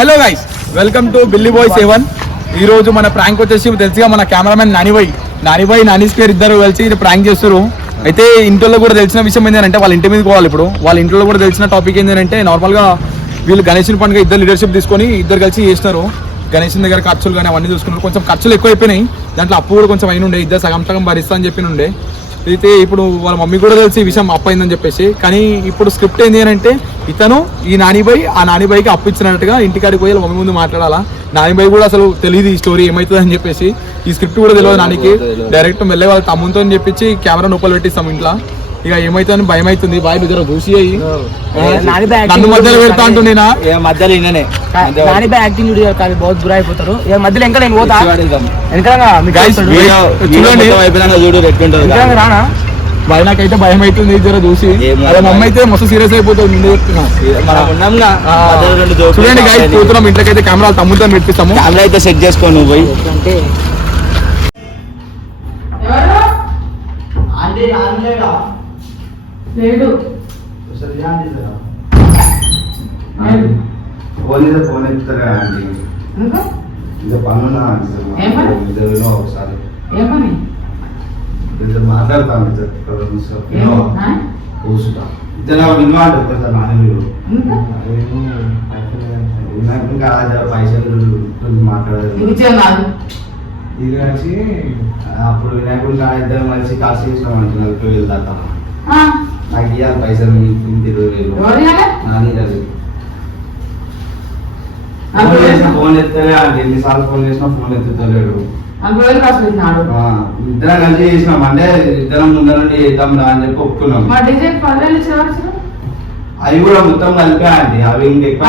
Hello guys, welcome to Billy Boy 7. ఈ రోజు మన ప్రాంక్ వచ్చేసి తెలుసుగా మన కెమెరామెన్ నాని స్క్వేర్ ఇద్దరు కలిసి ప్రాంక్ చేస్తారు. అయితే ఇంట్లో కూడా తెలిసిన విషయం ఏంటంటే వాళ్ళ ఇంటి మీద పోవాలి. ఇప్పుడు వాళ్ళ ఇంట్లో కూడా తెలిసిన టాపిక్ ఏంటంటే నార్మల్గా వీళ్ళు గణేష్ పండుగ ఇద్దరు లీడర్షిప్ తీసుకొని ఇద్దరు కలిసి చేస్తున్నారు. గణేష్ దగ్గర ఖర్చులు కానీ అవన్నీ చూసుకున్నారు. కొంచెం ఖర్చులు ఎక్కువైపోయినాయి, దాంట్లో అప్పు కూడా కొంచెం అయిన ఉండే, ఇద్దరు సగం సగం భరిస్తా అని చెప్పి ఉండే. అయితే ఇప్పుడు వాళ్ళ మమ్మీ కూడా తెలిసి ఈ విషయం అప్పయిందని చెప్పేసి, కానీ ఇప్పుడు స్క్రిప్ట్ ఏంటి అని అంటే ఇతను ఈ నానిబాయ్ ఆ నానిబాయికి అప్పు ఇచ్చినట్టుగా ఇంటికాడికి పోయి మమ్మీ ముందు మాట్లాడాలా. నానిబాయ్ కూడా అసలు తెలియదు ఈ స్టోరీ ఏమవుతుంది అని చెప్పేసి, ఈ స్క్రిప్ట్ కూడా తెలియదు నానికి. డైరెక్ట్ మెల్లె వాళ్ళ తమ్ముతో అని చెప్పించి కెమెరా నొప్పలు పెట్టిస్తాం ఇంట్లో. ఇక ఏమైతుందని భయం అవుతుంది. బాయ్ నువ్వు చూసి నన్ను మధ్యలో పెడతా అంటున్నా మధ్యలో యాక్టింగ్ బురా అయిపోతారు. మధ్యలో ఇంకా నేను పోతా రానా బాయ్. నాకైతే భయం అవుతుంది జర చూసి. అదే మమ్మీ అయితే మస్తు సీరియస్ అయిపోతుంది. ముందే చెప్తున్నా. చూడండి గైస్, పోతున్నాం ఇంట్లోకైతే. కెమెరా తమ్ముతో పెట్టిస్తాము. కెమెరా అయితే సెట్ చేసుకోను పోయి. లేడు ఫోన్ ఎత్తుతారా ఆంటీ? ఇంకా పనున్నా ఒకసారి ఏమని మాట్లాడతాను కూర్చుంటా. ఇద్దరు విన్నా అంటే ఒకసారి నాని మీరు ఇంకా పైసలు మాట్లాడారు. ఇది కలిసి అప్పుడు వినాయకుడు ఇద్దరు కలిసి కాసు చేసినాం అంటున్నారు. 20,000 దాకా నాకు ఇవ్వాలి పైసలు. 20,000 నాని కలిసి ఫోన్ ఎత్తలే అంటే ఎన్నిసార్లు ఫోన్ చేసినా ఫోన్ ఎత్తుతలేడు. ఇద్దరం కలిసి చేసినాం అంటే ఇద్దరం ముందర నుండి చేద్దాం రా అని చెప్పి ఒప్పుకున్నాం. అవి కూడా మొత్తం కలిపా అండి. అవి ఇంకెక్కువ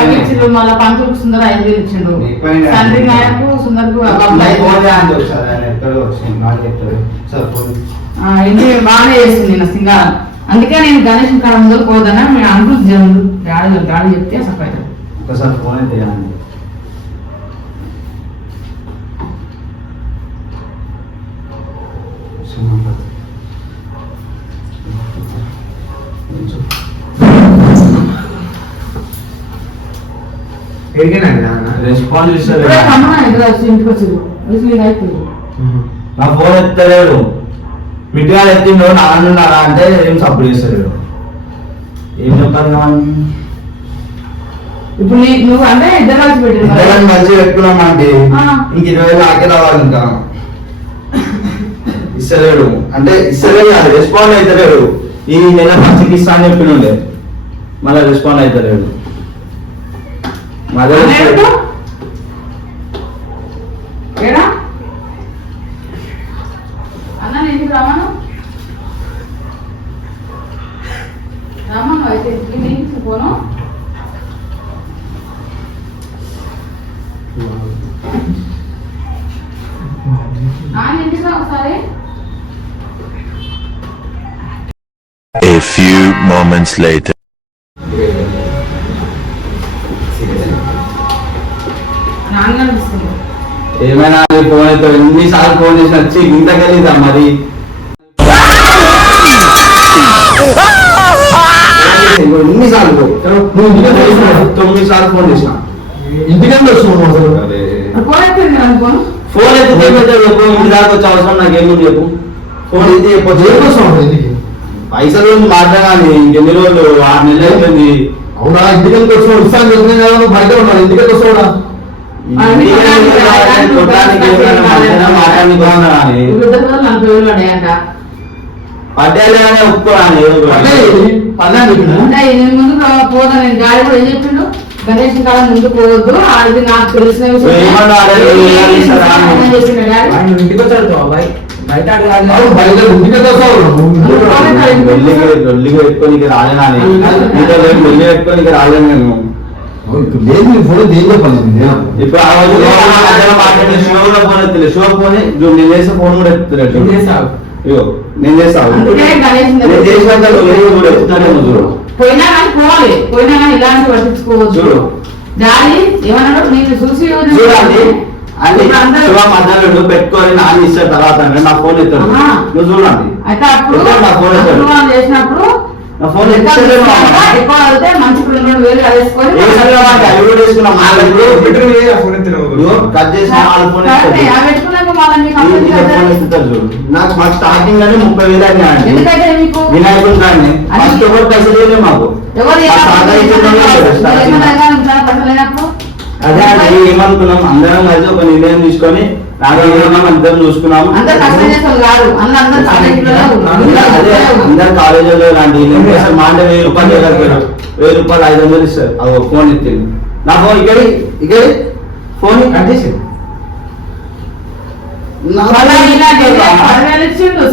ఒకసారి ఆయన ఎక్కడో వచ్చింది నాకు చెప్తారు సార్ ఫోన్ బాగానే చేస్తుంది నా సింగారం. అందుకే నేను గణేష్ కాడ ముందు పోదన్నా మీ అంకుల్ గాడి చెప్తే సపోతారు. ఒకసారి ఫోన్ అయితే చేయండి. రెస్పాన్స్ నా ఫోన్ ఎత్తలేడు. మిట్గా ఎత్తిండు నాన్నున్నారా అంటే ఏం సపోర్ట్ చేస్తలేడు. ఏం చెప్పాలి ఇప్పుడు నువ్వు అంటే ఇద్దరు కలిసి పెట్టిన మంచిగా పెట్టుకున్నాం అంటే ఇంక 20,000 ఆకే రావాలి. ఇంకా ఇస్తలేడు అంటే ఇస్తలేదు, అది రెస్పాండ్ అవుతలేడు. ఈ నెల మంచికి ఇస్తా అని చెప్పినుండే, మళ్ళీ రెస్పాండ్ అవుతలేడు. మళ్ళీ అన్న నేను రమ్మను అయితే పోను. ఒకసారి A few moments later. ఏమైనా ఫోన్ అయితే ఎన్నిసార్లు ఫోన్ చేసి వచ్చి ఇంతకెళ్ళిదా మరి ఎన్నిసార్లు 9 సార్లు ఫోన్ చేసిన. ఇంటికంటే ఫోన్ ఎత్తి ఇంటి దాకా వచ్చే అవసరం నాకేమో చెప్పు. ఫోన్ ఎత్తి పైసలు మాట్లాడాలి. ఇంకెన్ని రోజులు 6 నెలలు అయిపోయింది. అవునా? ఇంటికంటే వచ్చి ఉత్సాహం చెప్తున్నాను. బయట ఉన్నాను. ఇంటికంటే వస్తావునా? పడ్డానే ఒప్పుకోరాని ముందు పోదా. నేను గాడి కూడా ఏం చెప్పిండు, గణేష్ కాలం ముందు పోవద్దు, అది నాకు తెలిసిన విషయం. పెట్టుకోనికి రాలేనా పెట్టుకోనికి రాలేను నేను. ఇప్పుడు ఆ రోజు షో ఫోన్ నేను చేసే ఫోన్ కూడా ఎత్తుతున్నాడు. నేను చేస్తాను పోయినా కానీ పోవాలి, పోయినా కానీ ఇలాంటి పట్టించుకోవచ్చు. డాడీ ఏమన్నాడు నేను చూసి చూడండి మధ్యాహ్నం పెట్టుకొని నాన్న ఇచ్చిన తర్వాత నా ఫోన్ ఎత్తాను. నువ్వు చూడండి అయితే అప్పుడు చేసినప్పుడు నా ఫోన్ ఎత్తిస్తలేను మామ. ఎక్కువ అడిగితే మంచి 2,000 వేసుకొని వేసుకున్నాం అంటే అవి కూడా వేసుకున్నాం. కట్ చేసిన వాళ్ళ ఫోన్ కరెక్టే, అవి పెట్టుకున్నాక మళ్ళీ మీకు కంప్లైంట్ ఫోన్ ఎత్తుతారు చూడు. నాకు మాకు స్టార్టింగ్ లోనే 30,000 అయినా అండి. ఎందుకంటే మీకు వినాయకుడు కానీ ఫస్ట్ ఎవరు పైసలు లేదు మాకు. ఎవరు ఆ సాదా ఇచ్చేటోళ్ళు లేరు starting. అదే అండి ఏమనుకున్నాం అందరం కలిసి ఒక నిర్ణయం తీసుకొని అందరం చూసుకున్నాము. అందరు కష్టం చేస్తారు కాదు, అందరు అదే అందరు కాలేజీలో ఇలాంటి మా అంటే 1,000 రూపాయలు చేయగలిగారు. 1,000 రూపాయలు 500 ఇస్తారు. అది ఫోన్ ఎత్తింది. నా ఫోన్ ఇక్కడ ఫోన్ కట్ చేసి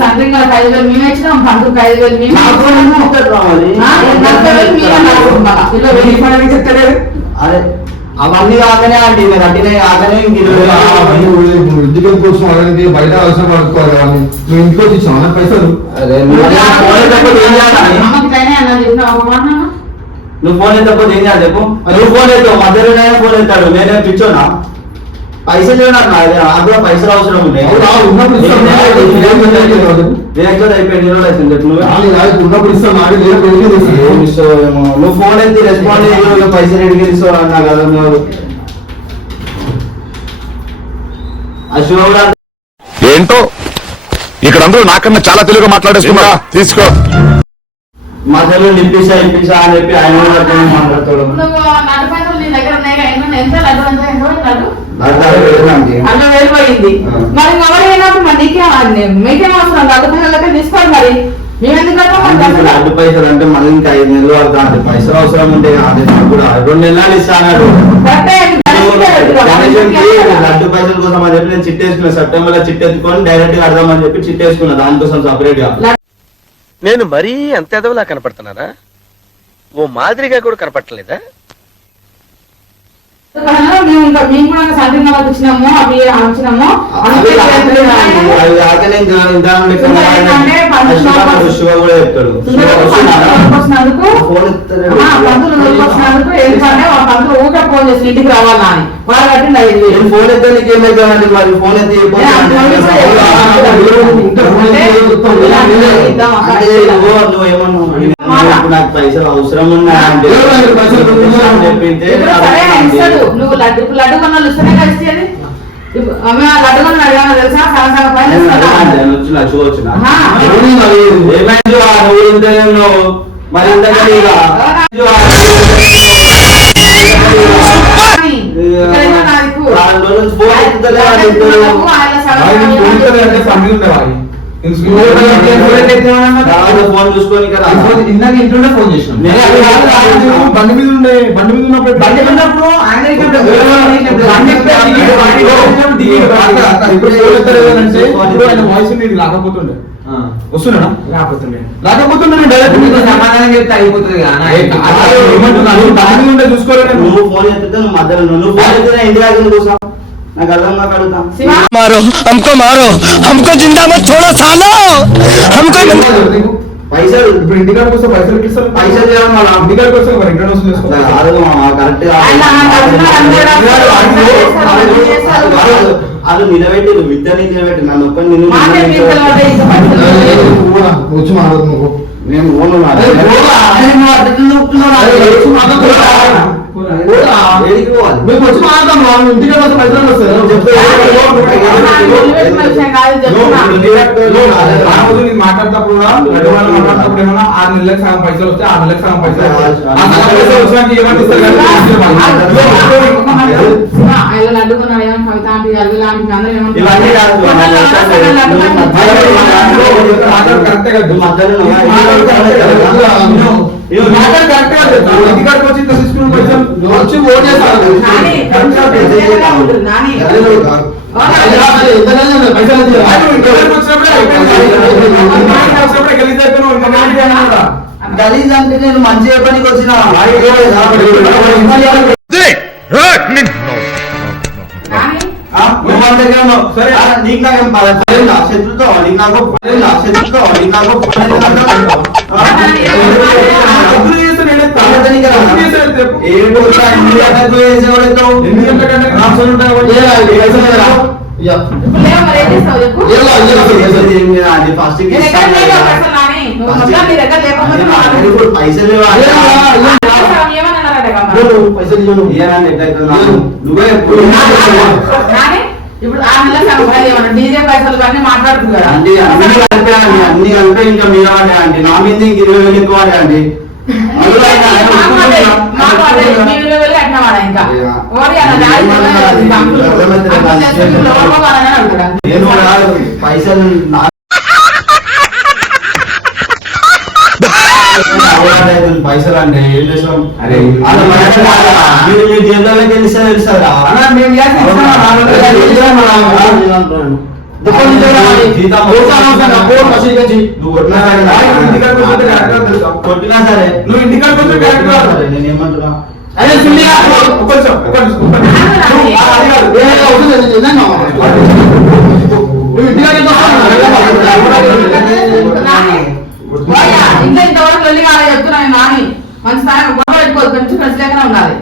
సంథింగ్ 5,000 మేము ఇచ్చినాం, పంతుకు 5,000 మేము అదే అవన్నీ కాకనే అంటే మీరు అట్టినే కాకనే ఇంక 20,000 ఇంటికి కోసం అలాగే బయట అవసరం పడుకోవాలి కానీ నువ్వు ఇంటికి వచ్చి ఇచ్చావు పైసలు. అదే నువ్వు ఫోన్ ఎత్తకపోతే ఏం చేయాలి? నువ్వు ఫోన్ ఎత్తకపోతే ఏం చేయాలి చెప్పు. నువ్వు ఫోన్ ఎత్తావు మధ్యలోనే ఫోన్ ఎత్తాడు. నేనే పిచ్చోనా? పైసలు లేవు నాకు కూడా పైసలు అవసరం ఉన్నాయి. అయిపోయింది ఉన్నప్పుడు ఇస్తాను నువ్వు ఫోన్ ఎత్తి రెస్పాండ్ చేయ పైసలు ఎడిగి ఇస్తావు అన్నా కదా నువ్వు. అశోక్ ఏంటో ఇక్కడ అందరూ నాకన్నా చాలా తెలుగుగా మాట్లాడేస్తున్నా. తీసుకో మధ్యలో నిప్పిసా ఇప్పిసా అని చెప్పి ఆయన మాట్లాడతాడు. అన్న వెళ్ళిపోయింది మరి ఎవరైనప్పుడు మరి మీకేం అవసరం లడ్డు తీసుకోండి మరి అడ్డు పైసలు అంటే మళ్ళీ ఇంకా 5 నెలలు పడతా పైసలు అవసరం ఉంటే కూడా 2 నెలలు ఇస్తాడు. లడ్డు పైసల కోసం అని చెప్పి నేను చిట్టేసుకున్నా. సెప్టెంబర్ లో చిట్టెత్తుకొని డైరెక్ట్ గా కడదామని చెప్పి చిట్టేసుకున్నా దానికోసం సపరేట్ గా. నేను మరీ అంత ఎదవలా కనపడుతున్నానా? ఓ మాదిరిగా కూడా కనపడలేదా? మేము కూడా సంథింగ్ వాళ్ళకి ఇచ్చినాము, అవి వచ్చినాము శివ కూడా చెప్తాడు. పంతులు ఊట ఫోన్ చేసి ఇంటికి రావాలా అని వాళ్ళు కట్టింది 5,000. ఫోన్ ఎత్తానికి ఏమైందండి మరి ఫోన్ ఎత్తి నువ్వేమన్నా నాకు పైసలు అవసరం ఉన్నా అంటే చెప్పింటే నువ్వు లడ్డు కొన్నాళ్ళు ఇస్తేనే కలిసి లడ్డు కొన్న అడిగాను తెలుసా సగం పైన చూడవచ్చు ఏమైంది మరి ఫోన్ చూసుకొని ఇందాక ఇంట్లో ఫోన్ చేసినాం. బండి మీద ఉన్నప్పుడు రాకపోతుండే వస్తున్నాడా రాకపోతుండే డైరెక్ట్ సమాధానం చెప్తే అయిపోతుంది. చూసుకోవాలి. నువ్వు ఫోన్ ఎత్తితే నువ్వు మధ్యలో నువ్వు ఫోన్ ఎత్తినా ఇంటి దగ్గర కోసం నాకు అర్థం కాక అడుగుతా. मारो हमको जिंदा मत छोड़ो सालो हमको పైసలు ఇప్పుడు ఇంటికాడ కోసం పైసలు ఇస్తారు. పైసలు చేయాలి మన ఇంటికాడ కోసం ఇంటర్నెట్ చేసుకోవాలి. కరెక్ట్ వాళ్ళు నిలబెట్టి విద్యని నిలబెట్టి నన్ను ఒక్కని నిన్ను వచ్చి మాట్లాడు నువ్వు. నేను ఓను మీకు వచ్చి మాట్లాడతాం. ఇంటికాడ కోసం పైసలు వస్తాయి. మాట్లాడేటప్పుడు మాట్లాడేటప్పుడు ఏమన్నా 6 నెలలకు సగం పైసలు వస్తే 6 నెలలకు సగం పైసలు అడ్డుకున్నాడు కవిత ఆంటీ అల్లు లాంటి అందరూ ఇవన్నీ వచ్చి ఓట్ చేస్తారు. గలీజ్ అంటే నేను మంచి పనికి వచ్చిన నీకు నాకేం శత్రుతో నీకు నాకు ఇప్పుడు లేవు మరి ఏం చేస్తావు చెప్పు ఏం లేదా అండి ఫస్ట్ నేను ఎక్కడ లేవు పైసలు నాని నువ్వు మొత్తం నీ దగ్గర లేకపోతే నువ్వు అడగకు. ఇప్పుడు పైసలు లేవా? ఏమన్నారట బాబా? ఇయ్యాలని ఎట్లయితుంది నాకు? నువ్వే ఎప్పుడు నాని ఇప్పుడు 6 నెలల సగం పైసలు ఏమన్నా డీజే పైసలు అన్ని మాట్లాడుతున్నారా అంటే అన్ని కలిపే ఇంకా మీద పడ్డా అండి నా మీద ఇంక 20,000 ఎక్కువ పడ్డా అండి నేను కూడా పైసలు పైసలు అంటే ఏం చేసాం మీరు జైల్లోకి తెలిస్తే తెలుస్తారా కొట్టినా సరే నువ్వు ఇంటికాడికి వస్తే కరెక్ట్ కాదు. నేను ఏమంటున్నా అరే సుల్లిగా ఒక్క ఇంకా ఇంతవరకు వెళ్ళి చెప్తున్నాను నాని మంచి స్థాయి గొడవ పెట్టుకోదు పెంచి ఫ్రెండ్స్ లేకనే ఉండాలి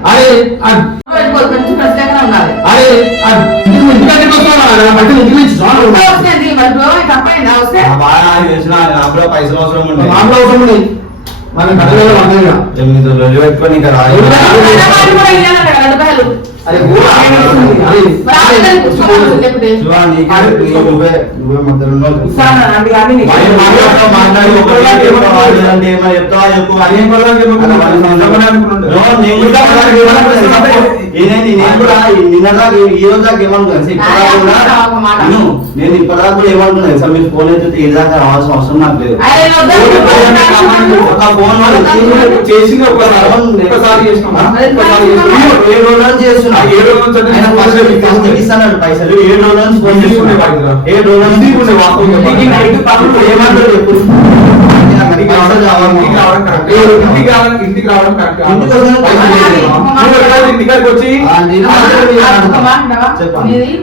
పెట్టుకోదు పెంచి ఫ్రెండ్స్ లేకనే ఉండాలి వస్తుంది మరి తప్పైందా వస్తే బాగా తెలిసిన నాకు కూడా పైసలు అవసరం ఉండే పెట్టుకొని ఇంకా కూడా ఇయ్యాలంట కదా 2 రూపాయలు నేను ఇప్పటిదాకా కూడా ఏమనుకున్నాను సార్ మీరు ఫోన్ అయితే ఇదాకా రావాల్సిన అవసరం నాకు లేదు ఒక ఫోన్ చేసింది ఒక్కసారి చేస్తున్నా 7 రోజులు ఇస్తాను పైసలు 7 రోజుల నుంచి ఫోన్ చేసుకునే 7 రోజుల నుంచి ఏమంటారు చెప్పు ఇంటికి రావడం ఇంటికాడికి వచ్చి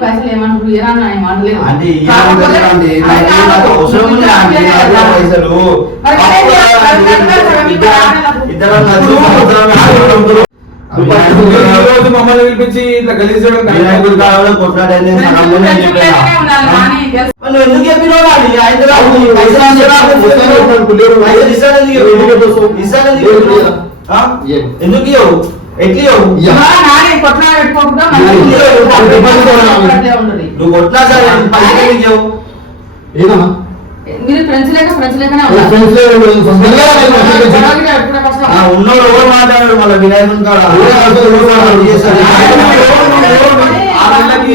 పైసలు ఏమంటారు పైసలు మమ్మల్ని పిలిపించి ఇట్లా గలీజ్ కొట్లాడేది ఎందుకు చెప్పినావు ఎందుకు ఇవ్వవు ఎట్లు నువ్వు కొట్లా సరే మీరు ఫ్రెండ్స్ లేకనే ఉన్నోడు ఎవరు మాట్లాడారు మళ్ళీ వినాయకుని కాడ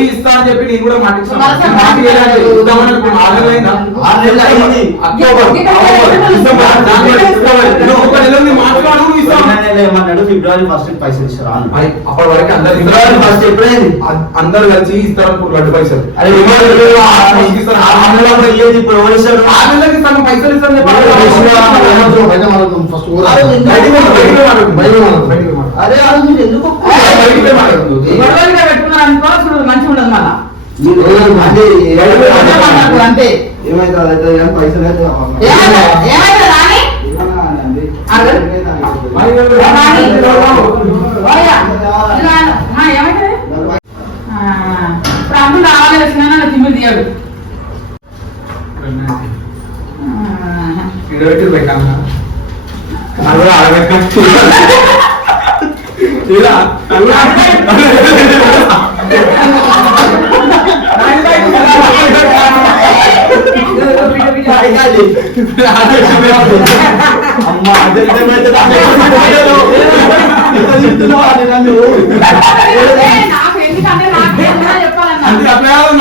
ఇస్తా అని చెప్పి నేను కూడా ఏమన్నాడు ఫిబ్రవరి 1 పైసలు ఇస్తారా అప్పటి వరకు ఫిబ్రవరి 1 ఎప్పుడైంది అందరు కలిసి ఇస్తారు 2 పైసలు ఇప్పుడు ఓడిస్తాడు పైసలు ఇస్తాను అదే ఎందుకు పెట్టుకున్నారు మంచిగా ఉండదు మళ్ళా అంతే ఏమైతే పైసలు అయితే ఇప్పుడు అమ్ముడు రావాలి వచ్చినా తిమ్మిడి తీయడు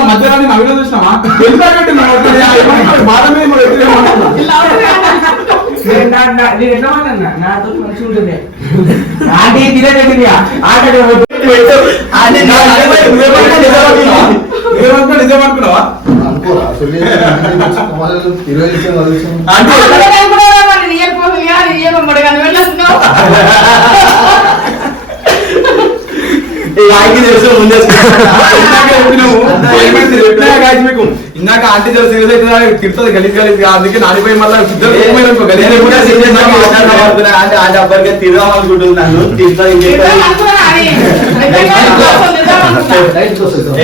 మధ్యాహ్నం నవ్వులో చూసినామా బాధ మీద నాతో మంచిగా ఉంటుంది ఆంటీ తినేది నిజమనుకున్నావా ఇందాక ఆంటీ తిడుతుంది గలీజ్ గలీజ్ అందుకే నానిపోయి మళ్ళీ తిరగాలనుకుంటున్నాను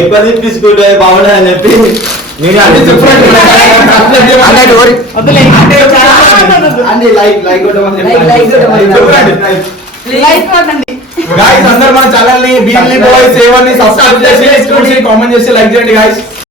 ఎక్కువ తిప్పించుకుంటే బాగుండదు అని చెప్పి నేను అది చెప్పండి. వద్దులే. అన్ని లైక్ కొట్టమని లైక్ కొట్టండి. గాయ్స్ అందరూ మన ఛానల్ ని బిల్లీ బాయ్స్ 7 ని సబ్స్క్రైబ్ చేసి కామెంట్ చేసి లైక్ చేయండి గాయ్స్.